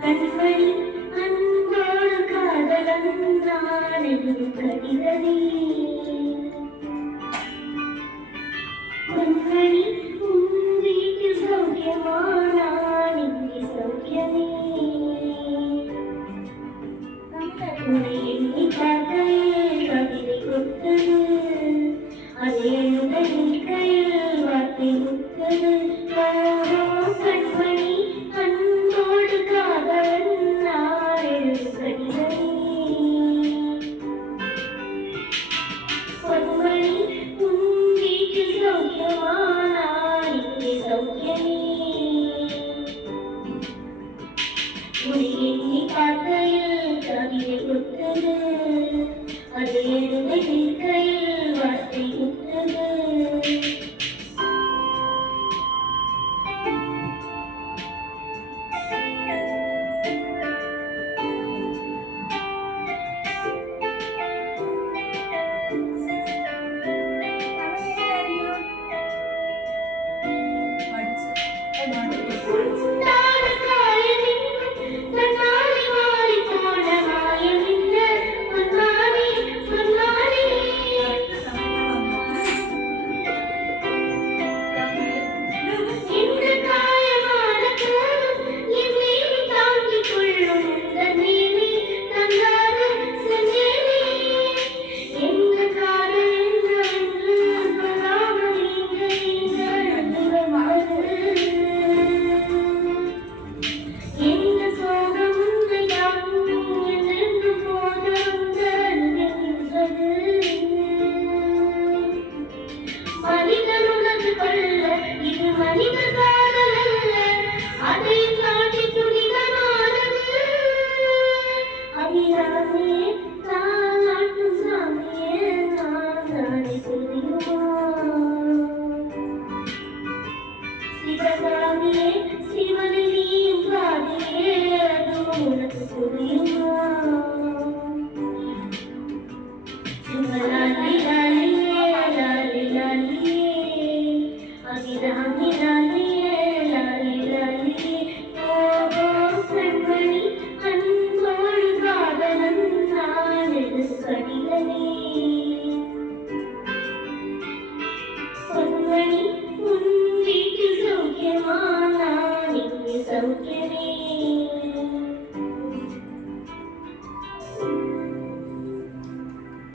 கண்மணி அன்போடு காதலன் நாளில் கடிதமே கண்மணி உன் வீட்டில் சௌக்கியமானான் இங்கே சௌக்கியமே உன்னை எண்ணி பார்க்கையில் கவிதை கொத்தது அது எழுத கையில் வார்த்தை முத்தது கண்மணி அன்போடு காதலன் நாளில் கடிதமே பொன்மணி உன் வீட்டில் சௌக்கியமானான் இங்கே சௌக்கியமே உன்னை எண்ணி பார்க்கையில் கவிதை கொத்தது அது எழுத